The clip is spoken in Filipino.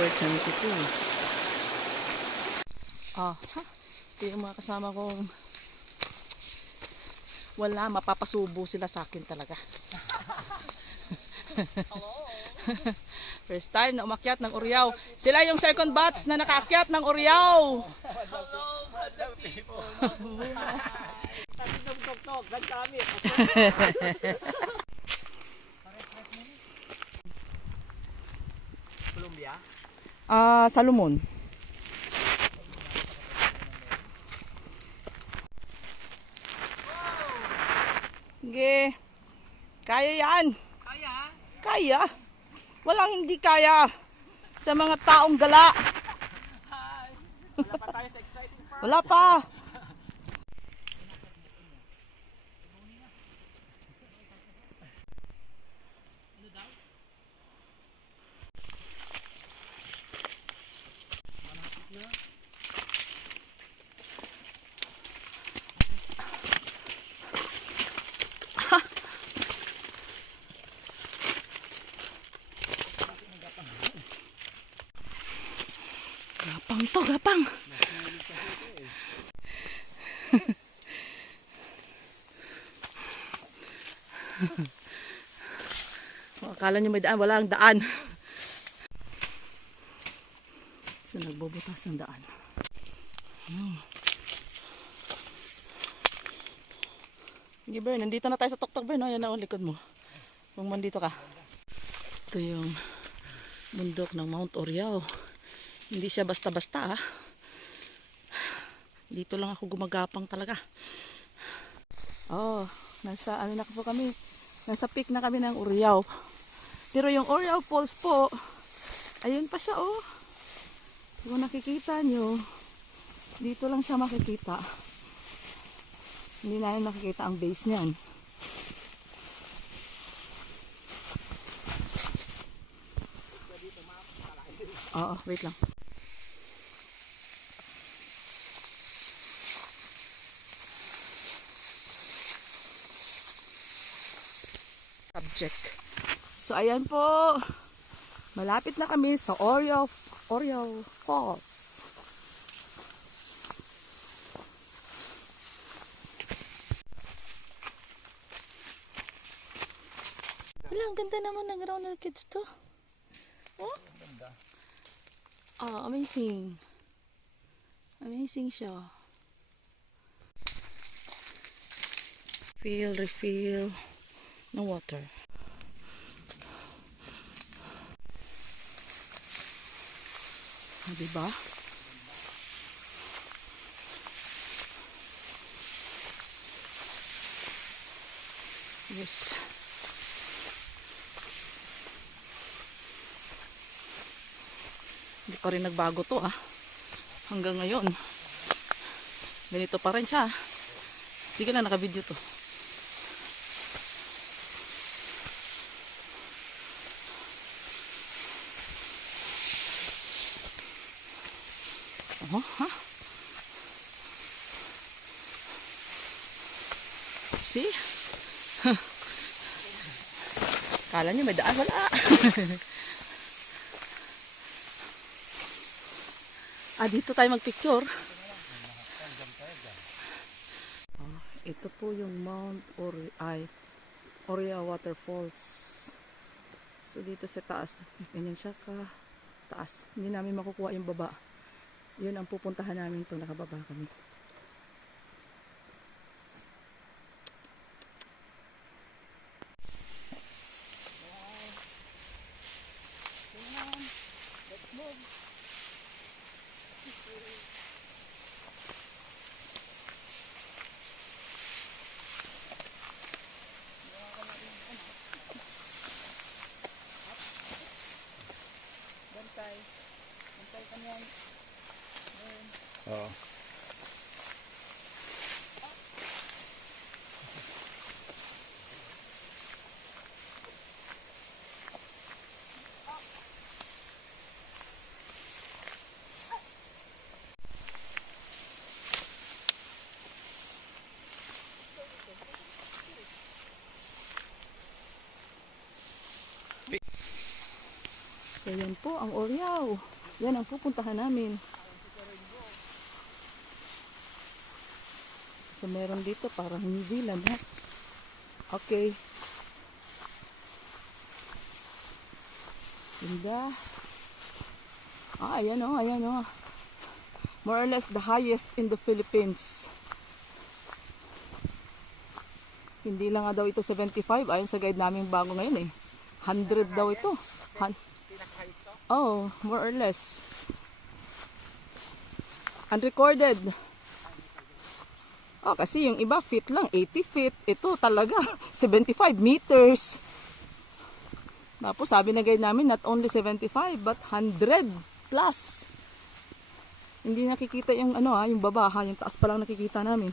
November 22. Ito yung mga kasama kong wala, mapapasubo sila sa akin talaga. First time na umakyat ng Uriao. Sila yung second batch na nakaakyat ng Uriao. Hello, other people. Tok-tok, kami. Colombia? Salomon. Sige. Kaya yan. Kaya? Kaya. Walang hindi kaya sa mga taong gala. Wala pa tayo sa exciting part. Wala pa. Gapang to, gapang. Akala nyo may daan, wala ang daan. So nagbubutas ng daan. Giber, nandito na tayo sa tuktok, Ber, no? Yan na ang likod mo. Kung mandito ka. Ito yung bundok ng Mount Uriao. Hindi siya basta-basta, ah. Dito lang ako gumagapang talaga. Nasa ano na po kami. Nasa peak na kami ng Uriao. Pero yung Uriao Falls po, ayun pa siya, oh. Kung nakikita nyo, dito lang siya makikita. Hindi namin nakikita ang base niyan. Oo, wait lang. Subject. So ayan po. Malapit na kami sa Uriao Falls. Wala, ang ganda naman ng ground orchids to. Oh? Amazing. Amazing siya. Refill ng water. Diba? Yes. Hindi pa rin nagbago to, ah. Hanggang ngayon. Ganito pa rin siya. Sige na, naka-video to. Ha? See? Kala nyo may daan, wala. Dito tayo magpicture. Ito po yung Mount Uriao Waterfalls. So dito sa taas, ganyan siya ka taas. Hindi namin makukuha yung baba. Yun ang pupuntahan namin pag nakababa kami. Let's move. Bantay ka niyan. Oo. So So yan po ang Oriao. Yan ang pupuntahan namin. So meron dito parang New Zealand ha. Okay. Ganda. Ayan o, ayan o. More or less the highest in the Philippines. Hindi lang nga daw ito 75. Ayon sa guide namin bago ngayon eh. 100 daw ito. Oh, more or less. Unrecorded. Oh, kasi yung iba feet lang, 80 feet. Ito talaga, 75 meters. Tapos sabi na guide namin, not only 75, but 100 plus. Hindi nakikita yung ano yung baba ha, yung taas pa lang nakikita namin.